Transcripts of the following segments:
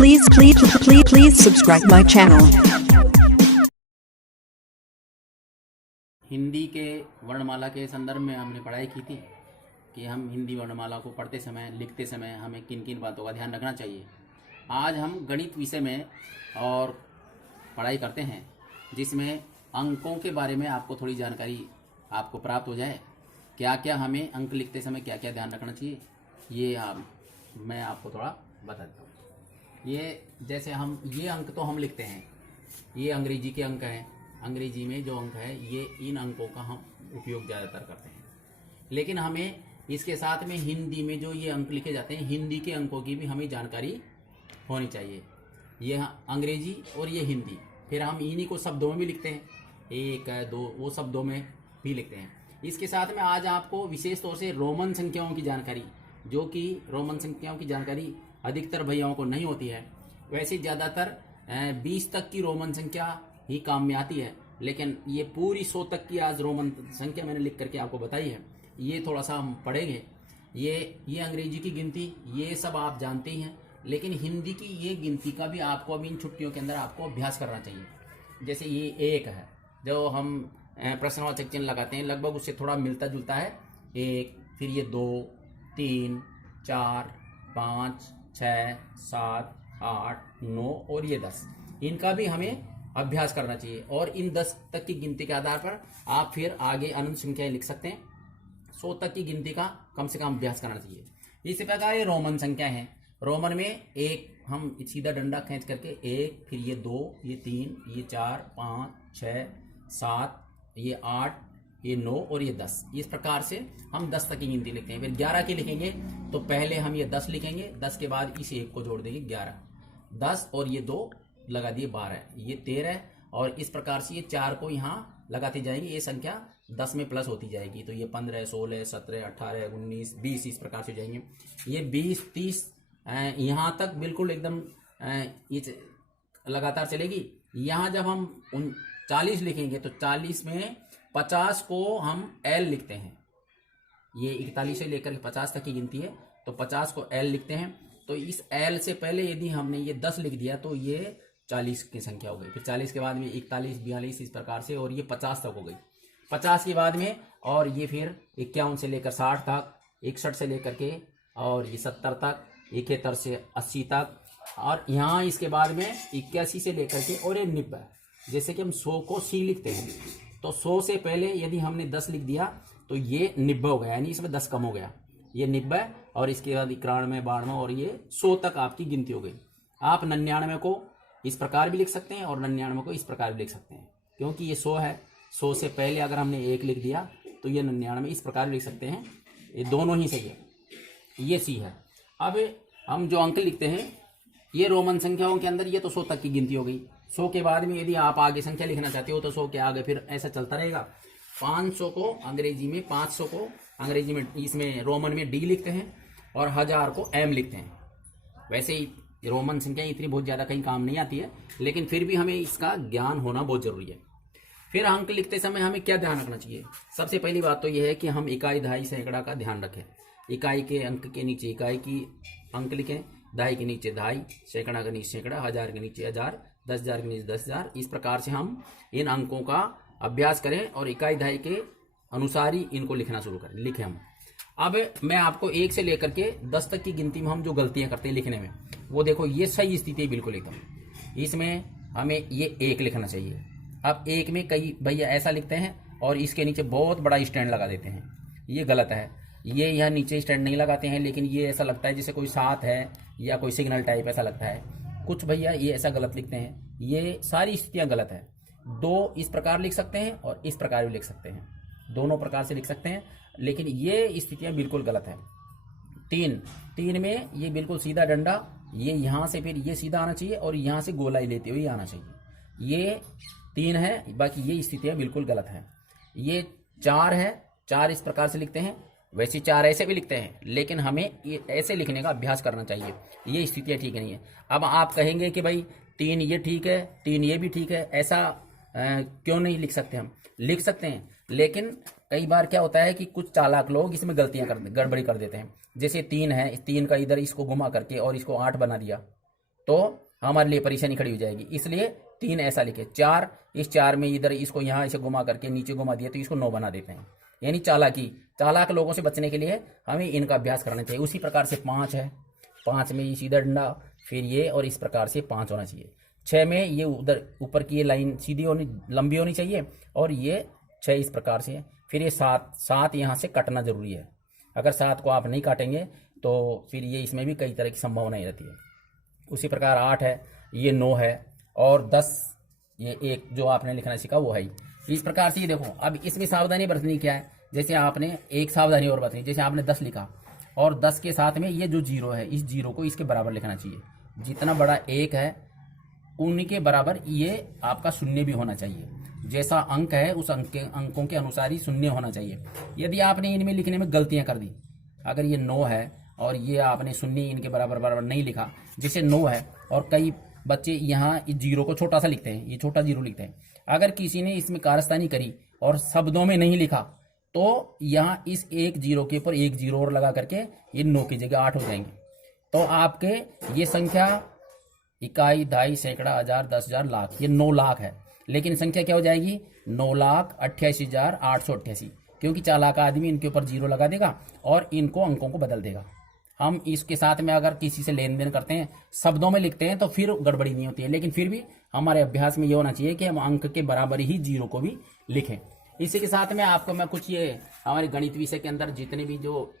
Please subscribe my channel. Hindi के वर्णमाला के संदर्भ में हमने पढ़ाई की थी कि हम हिंदी वर्णमाला को पढ़ते समय, लिखते समय हमें किन किन बातों का ध्यान रखना चाहिए। आज हम गणित विषय में और पढ़ाई करते हैं जिसमें अंकों के बारे में आपको थोड़ी जानकारी आपको प्राप्त हो जाए। क्या क्या हमें अंक लिखते समय क्या क्या ध्यान रखना चाहिए, ये मैं आपको थोड़ा बताता हूँ। ये जैसे हम ये अंक तो हम लिखते हैं, ये अंग्रेजी के अंक हैं। अंग्रेजी में जो अंक है ये इन अंकों का हम उपयोग ज़्यादातर करते हैं, लेकिन हमें इसके साथ में हिंदी में जो ये अंक लिखे जाते हैं, हिंदी के अंकों की भी हमें जानकारी होनी चाहिए। ये अंग्रेजी और ये हिंदी, फिर हम इन्हीं को शब्दों में भी लिखते हैं, एक है दो, वो शब्दों में भी लिखते हैं। इसके साथ में आज आपको विशेष तौर से रोमन संख्याओं की जानकारी, जो कि रोमन संख्याओं की जानकारी अधिकतर भैयाओं को नहीं होती है। वैसे ज़्यादातर 20 तक की रोमन संख्या ही काम में आती है, लेकिन ये पूरी 100 तक की आज रोमन संख्या मैंने लिख करके आपको बताई है। ये थोड़ा सा हम पढ़ेंगे। ये अंग्रेजी की गिनती, ये सब आप जानते ही हैं, लेकिन हिंदी की ये गिनती का भी आपको अभी इन छुट्टियों के अंदर आपको अभ्यास करना चाहिए। जैसे ये एक है, जो हम प्रश्नवाचक चिन्ह लगाते हैं, लगभग उससे थोड़ा मिलता जुलता है एक। फिर ये 2, 3, 4, 5, 6, 7, 8, 9 और ये 10, इनका भी हमें अभ्यास करना चाहिए। और इन 10 तक की गिनती के आधार पर आप फिर आगे अनंत संख्याएं लिख सकते हैं। 100 तक की गिनती का कम से कम अभ्यास करना चाहिए। इसी प्रकार ये रोमन संख्या है। रोमन में एक हम सीधा डंडा खींच करके एक, फिर ये 2, ये 3, ये 4, 5, 6, 7, ये 8, ये 9 और ये 10। इस प्रकार से हम 10 तक की गिनती लिखते हैं। फिर 11 की लिखेंगे तो पहले हम ये 10 लिखेंगे, 10 के बाद इस एक को जोड़ देंगे 11, 10 और ये 2 लगा दिए 12, ये 13, और इस प्रकार से ये 4 को यहाँ लगाते जाएंगे। ये संख्या 10 में प्लस होती जाएगी, तो ये 15, 16, 17, 18, 19, 20 इस प्रकार से जाएंगे। ये 20, 30 यहाँ तक बिल्कुल एकदम ये लगातार चलेगी। यहाँ जब हम 40 लिखेंगे तो 40 में 50 को हम L लिखते हैं। ये 41 से लेकर 50 तक की गिनती है, तो 50 को L लिखते हैं। तो इस L से पहले यदि हमने ये 10 लिख दिया तो ये 40 की संख्या हो गई। फिर 40 के बाद में 41, 42 इस प्रकार से, और ये 50 तक हो गई। 50 के बाद में और ये फिर 51 से लेकर 60 तक, 61 से लेकर के और ये 70 तक, 71 से 80 तक, और यहाँ इसके बाद में 81 से लेकर के और ये 90। जैसे कि हम 100 को C लिखते हैं, तो 100 से पहले यदि हमने 10 लिख दिया तो ये 90 हो गया, यानी इसमें 10 कम हो गया, ये 90, और इसके बाद 91, 92 और ये 100 तक आपकी गिनती हो गई। आप 99 को इस प्रकार भी लिख सकते हैं और 99 को इस प्रकार भी लिख सकते हैं, क्योंकि ये 100 है। 100 से पहले अगर हमने 1 लिख दिया तो ये 99 इस प्रकार भी लिख सकते हैं। ये दोनों ही सही है, ये C है। अब हम जो अंक लिखते हैं ये रोमन संख्याओं के अंदर, ये तो 100 तक की गिनती हो गई। 100 के बाद में यदि आप आगे संख्या लिखना चाहते हो तो 100 के आगे फिर ऐसा चलता रहेगा। 500 को अंग्रेजी में, 500 को अंग्रेजी में, इसमें रोमन में D लिखते हैं, और 1000 को M लिखते हैं। वैसे ही रोमन संख्या इतनी बहुत ज़्यादा कहीं काम नहीं आती है, लेकिन फिर भी हमें इसका ज्ञान होना बहुत ज़रूरी है। फिर अंक लिखते समय हमें क्या ध्यान रखना चाहिए? सबसे पहली बात तो यह है कि हम इकाई, दहाई, सैकड़ा का ध्यान रखें। इकाई के अंक के नीचे इकाई की अंक लिखें, दहाई के नीचे दहाई, सैकड़ा के नीचे सैकड़ा, 1000 के नीचे 1000, 10,000 के नीचे 10,000। इस प्रकार से हम इन अंकों का अभ्यास करें और इकाई दहाई के अनुसार ही इनको लिखना शुरू करें, लिखें हम। अब मैं आपको 1 से लेकर के 10 तक की गिनती में हम जो गलतियां करते हैं लिखने में, वो देखो, ये सही स्थिति है बिल्कुल एकदम। इसमें हमें ये 1 लिखना चाहिए। अब 1 में कई भैया ऐसा लिखते हैं और इसके नीचे बहुत बड़ा स्टैंड लगा देते हैं, ये गलत है। ये यहाँ नीचे स्टैंड नहीं लगाते हैं, लेकिन ये ऐसा लगता है जैसे कोई 7 है या कोई सिग्नल टाइप ऐसा लगता है। कुछ भैया ये ऐसा गलत लिखते हैं, ये सारी स्थितियाँ गलत है। 2 इस प्रकार लिख सकते हैं और इस प्रकार भी लिख सकते हैं, दोनों प्रकार से लिख सकते हैं, लेकिन ये स्थितियाँ बिल्कुल गलत है। 3 में ये बिल्कुल सीधा डंडा, ये यहाँ से फिर ये सीधा आना चाहिए और यहाँ से गोलाई लेते हुए आना चाहिए। ये 3 है, बाकी ये स्थितियाँ बिल्कुल गलत है। ये 4 है, 4 इस प्रकार से लिखते हैं, वैसे 4 ऐसे भी लिखते हैं, लेकिन हमें ये ऐसे लिखने का अभ्यास करना चाहिए। ये स्थितियाँ ठीक नहीं है। अब आप कहेंगे कि भाई 3 ये ठीक है, 3 ये भी ठीक है, ऐसा क्यों नहीं लिख सकते? हम लिख सकते हैं, लेकिन कई बार क्या होता है कि कुछ चालाक लोग इसमें गड़बड़ी कर देते हैं। जैसे 3 है, 3 का इधर इसको घुमा करके और इसको 8 बना दिया, तो हमारे लिए परेशानी खड़ी हो जाएगी। इसलिए 3 ऐसा लिखे, 4 इस 4 में इधर इसको यहाँ ऐसे घुमा करके नीचे घुमा दिया तो इसको 9 बना देते हैं, यानी चालाक लोगों से बचने के लिए हमें इनका अभ्यास करना चाहिए। उसी प्रकार से 5 है, 5 में ये सीधा डंडा, फिर ये और इस प्रकार से 5 होना चाहिए। 6 में ये उधर ऊपर की ये लाइन सीधी होनी, लंबी होनी चाहिए और ये 6 इस प्रकार से। फिर ये 7 यहाँ से कटना जरूरी है। अगर 7 को आप नहीं काटेंगे तो फिर ये इसमें भी कई तरह की संभावनाएं रहती है। उसी प्रकार 8 है, ये 9 है और 10 ये 1 जो आपने लिखना सीखा वो है। इस प्रकार से ये देखो, अब इसमें सावधानी बरतनी क्या है, जैसे आपने एक सावधानी और बरतनी, जैसे आपने 10 लिखा और 10 के साथ में ये जो 0 है, इस 0 को इसके बराबर लिखना चाहिए। जितना बड़ा 1 है उन्हीं के बराबर ये आपका शून्य भी होना चाहिए। जैसा अंक है उस अंकों के अनुसार ही शून्य होना चाहिए। यदि आपने इनमें लिखने में गलतियां कर दी, अगर ये 9 है और ये आपने शून्य इनके बराबर नहीं लिखा, जैसे 9 है और कई बच्चे यहाँ इस 0 को छोटा सा लिखते हैं, ये छोटा 0 लिखते हैं। अगर किसी ने इसमें कारस्तानी करी और शब्दों में नहीं लिखा तो यहाँ इस 1 0 के ऊपर 1 0 और लगा करके ये 9 की जगह 8 हो जाएंगे। तो आपके ये संख्या इकाई, दहाई, सैकड़ा, हजार, 10,000, लाख, ये 9 लाख है। लेकिन संख्या क्या हो जाएगी, 9,88,888, क्योंकि चालाक आदमी इनके ऊपर 0 लगा देगा और इनको अंकों को बदल देगा। हम इसके साथ में अगर किसी से लेन देन करते हैं, शब्दों में लिखते हैं तो फिर गड़बड़ी नहीं होती है। लेकिन फिर भी हमारे अभ्यास में ये होना चाहिए कि हम अंक के बराबर ही 0 को भी लिखें। इसी के साथ में आपको मैं कुछ ये हमारे गणित विषय के अंदर जितने भी जो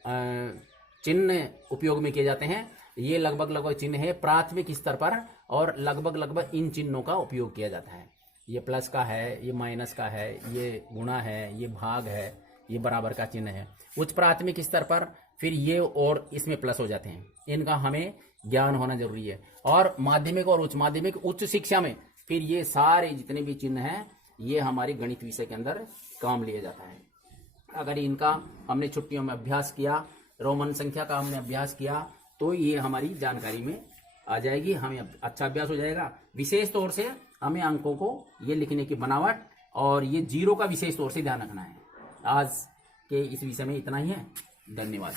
चिन्ह उपयोग में किए जाते हैं, ये लगभग चिन्ह है प्राथमिक स्तर पर और लगभग इन चिन्हों का उपयोग किया जाता है। ये प्लस का है, ये माइनस का है, ये गुणा है, ये भाग है, ये बराबर का चिन्ह है। उच्च प्राथमिक स्तर पर फिर ये और इसमें प्लस हो जाते हैं। इनका हमें ज्ञान होना जरूरी है। और माध्यमिक और उच्च माध्यमिक, उच्च शिक्षा में फिर ये सारे जितने भी चिन्ह हैं ये हमारे गणित विषय के अंदर काम लिया जाता है। अगर इनका हमने छुट्टियों में अभ्यास किया, रोमन संख्या का हमने अभ्यास किया, तो ये हमारी जानकारी में आ जाएगी, हमें अच्छा अभ्यास हो जाएगा। विशेष तौर से हमें अंकों को ये लिखने की बनावट और ये 0 का विशेष तौर से ध्यान रखना है। आज के इस विषय में इतना ही है। धन्यवाद।